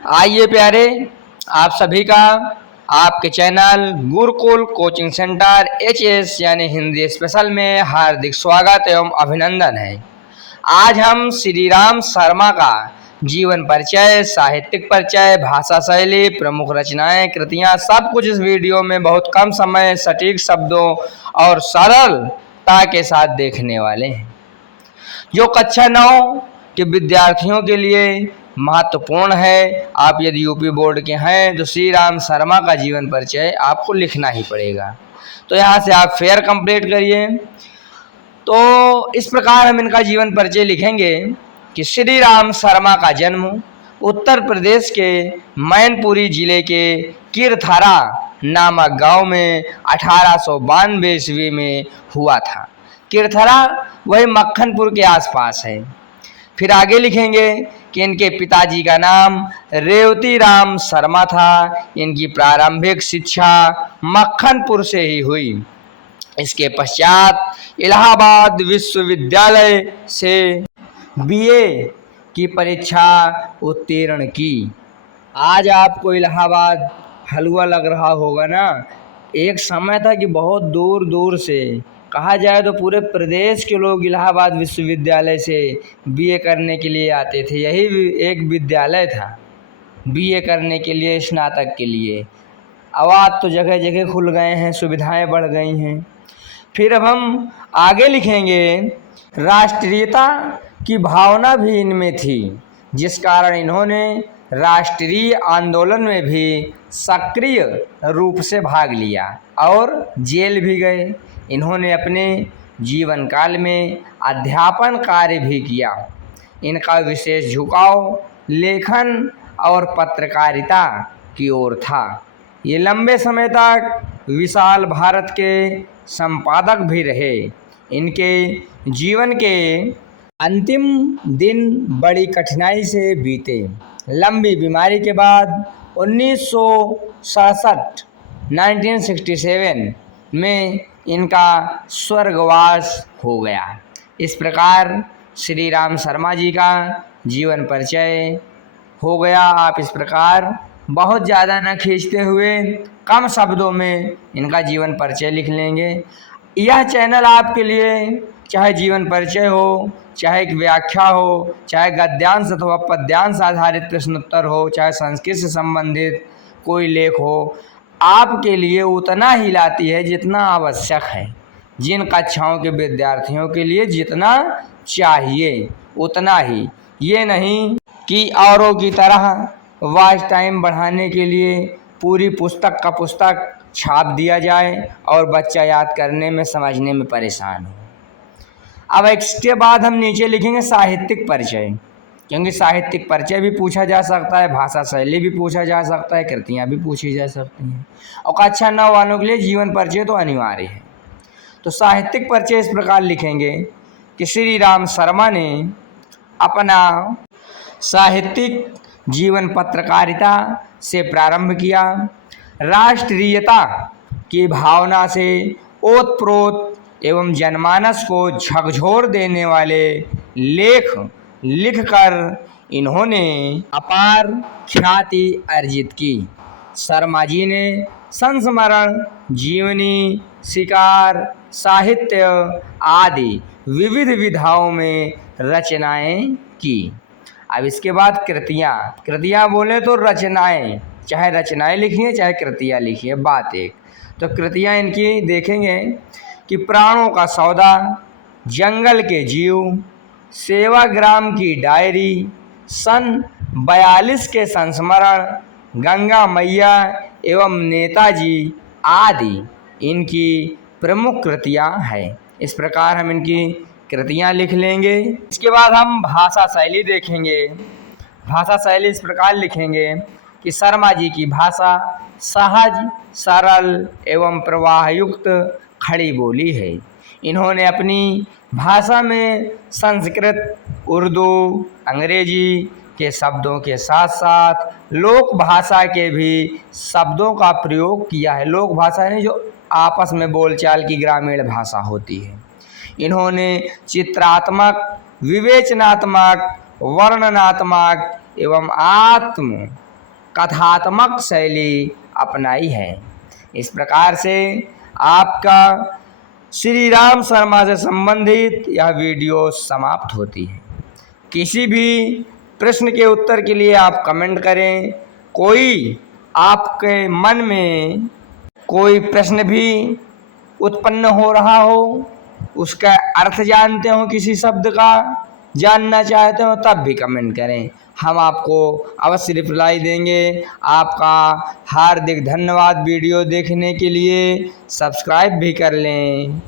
आइए प्यारे, आप सभी का आपके channel Gurukul coaching centre HS यानी हिंदी स्पेशल में हार्दिक स्वागत एवं अभिनंदन है। आज हम श्री राम शर्मा का जीवन परिचय, साहित्यिक परिचय, भाषा शैली, प्रमुख रचनाएं, कृतियां, सब कुछ इस वीडियो में बहुत कम समय, सटीक शब्दों और सरलता के साथ देखने वाले हैं, जो कक्षा 9 के विद्यार्थियों के लिए महत्वपूर्ण है। आप यदि यूपी बोर्ड के हैं तो श्री राम शर्मा का जीवन परिचय आपको लिखना ही पड़ेगा। तो यहाँ से आप फेयर कंप्लीट करिए। तो इस प्रकार हम इनका जीवन परिचय लिखेंगे कि श्री राम शर्मा का जन्म उत्तर प्रदेश के मैनपुरी जिले के कीरथारा नामक गांव में 1892 ईस्वी में हुआ था। कीरथारा वही मक्खनपुर के आसपास है। फिर आगे लिखेंगे कि इनके पिताजी का नाम रेवती राम शर्मा था। इनकी प्रारंभिक शिक्षा मक्खनपुर से ही हुई। इसके पश्चात इलाहाबाद विश्वविद्यालय से बीए की परीक्षा उत्तीर्ण की। आज आपको इलाहाबाद हलवा लग रहा होगा ना। एक समय था कि बहुत दूर दूर से, कहा जाए तो पूरे प्रदेश के लोग इलाहाबाद विश्वविद्यालय से बीए करने के लिए आते थे। यही एक विद्यालय था बीए करने के लिए, स्नातक के लिए। अब आज तो जगह जगह खुल गए हैं, सुविधाएं बढ़ गई हैं। फिर अब हम आगे लिखेंगे, राष्ट्रीयता की भावना भी इनमें थी, जिस कारण इन्होंने राष्ट्रीय आंदोलन में भी सक्रिय रूप से भाग लिया और जेल भी गए। इन्होंने अपने जीवन काल में अध्यापन कार्य भी किया। इनका विशेष झुकाव लेखन और पत्रकारिता की ओर था। ये लंबे समय तक विशाल भारत के संपादक भी रहे। इनके जीवन के अंतिम दिन बड़ी कठिनाई से बीते। लंबी बीमारी के बाद 1967 में इनका स्वर्गवास हो गया। इस प्रकार श्री राम शर्मा जी का जीवन परिचय हो गया। आप इस प्रकार बहुत ज़्यादा न खींचते हुए कम शब्दों में इनका जीवन परिचय लिख लेंगे। यह चैनल आपके लिए चाहे जीवन परिचय हो, चाहे एक व्याख्या हो, चाहे गद्यांश अथवा पद्यांश आधारित प्रश्नोत्तर हो, चाहे संस्कृत से संबंधित कोई लेख हो, आपके लिए उतना ही लाती है जितना आवश्यक है। जिन कक्षाओं के विद्यार्थियों के लिए जितना चाहिए उतना ही, ये नहीं कि औरों की तरह वॉच टाइम बढ़ाने के लिए पूरी पुस्तक का पुस्तक छाप दिया जाए और बच्चा याद करने में, समझने में परेशान हो। अब इसके बाद हम नीचे लिखेंगे साहित्यिक परिचय, क्योंकि साहित्यिक परिचय भी पूछा जा सकता है, भाषा शैली भी पूछा जा सकता है, कृतियाँ भी पूछी जा सकती हैं। और कक्षा 9 वालों के लिए जीवन परिचय तो अनिवार्य है। तो साहित्यिक परिचय इस प्रकार लिखेंगे कि श्री राम शर्मा ने अपना साहित्यिक जीवन पत्रकारिता से प्रारंभ किया। राष्ट्रीयता की भावना से ओतप्रोत एवं जनमानस को झकझोर देने वाले लेख लिखकर इन्होंने अपार ख्याति अर्जित की। शर्मा जी ने संस्मरण, जीवनी, शिकार, साहित्य आदि विविध विधाओं में रचनाएं की। अब इसके बाद कृतियाँ बोले तो रचनाएं, चाहे रचनाएं लिखिए चाहे कृतियाँ लिखिए, बात एक। तो कृतियाँ इनकी देखेंगे कि प्राणों का सौदा, जंगल के जीव, सेवाग्राम की डायरी, सन 42 के संस्मरण, गंगा मैया एवं नेताजी आदि इनकी प्रमुख कृतियाँ हैं। इस प्रकार हम इनकी कृतियाँ लिख लेंगे। इसके बाद हम भाषा शैली देखेंगे। भाषा शैली इस प्रकार लिखेंगे कि शर्मा जी की भाषा सहज, सरल एवं प्रवाहयुक्त खड़ी बोली है। इन्होंने अपनी भाषा में संस्कृत, उर्दू, अंग्रेजी के शब्दों के साथ साथ लोक भाषा के भी शब्दों का प्रयोग किया है। लोक भाषा यानी जो आपस में बोलचाल की ग्रामीण भाषा होती है। इन्होंने चित्रात्मक, विवेचनात्मक, वर्णनात्मक एवं आत्म कथात्मक शैली अपनाई है। इस प्रकार से आपका श्री राम शर्मा से संबंधित यह वीडियो समाप्त होती है। किसी भी प्रश्न के उत्तर के लिए आप कमेंट करें। कोई आपके मन में कोई प्रश्न भी उत्पन्न हो रहा हो, उसका अर्थ जानते हो, किसी शब्द का जानना चाहते हो, तब भी कमेंट करें, हम आपको अवश्य रिप्लाई देंगे। आपका हार्दिक धन्यवाद वीडियो देखने के लिए। सब्सक्राइब भी कर लें।